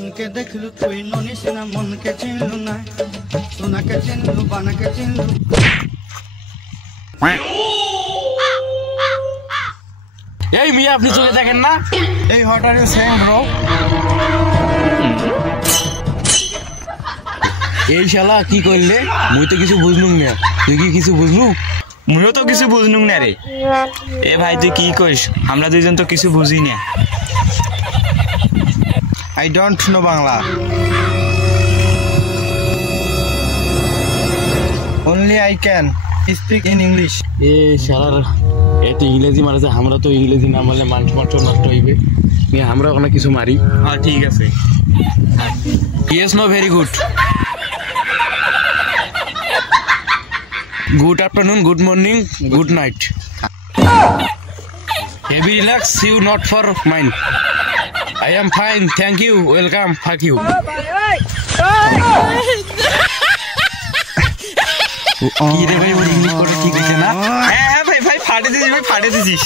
জনকে দেখলু তুই ননিস না মনকে চিনলু না সোনাকে চিনলু বানাকে চিনলু এই মিয়া আপনি চোখে দেখেন না এই what are you saying bro এই শালা কি করলে মুই তো কিছু বুঝলুম না তুই কি কিছু বুঝলু মুইও তো কিছু বুঝলুম না রে এ ভাই তুই কি কইস আমরা দুইজন তো কিছু বুঝি না I don't know Bangla only I can speak in English এ শালার এত ইংরেজি মারছে আমরা তো ইংরেজি না মারলে মানুষ নষ্ট হইবে নিয়ে আমরা ওখানে কিছু মারি হ্যাঁ ঠিক আছে yes no very good good afternoon good morning good night heavy relax you not for mind I am fine, thank you, welcome, fuck you. কি রে ভাই ইংলিশ করে ঠিক হইছে না হ্যাঁ ভাই ফাটে দিছিস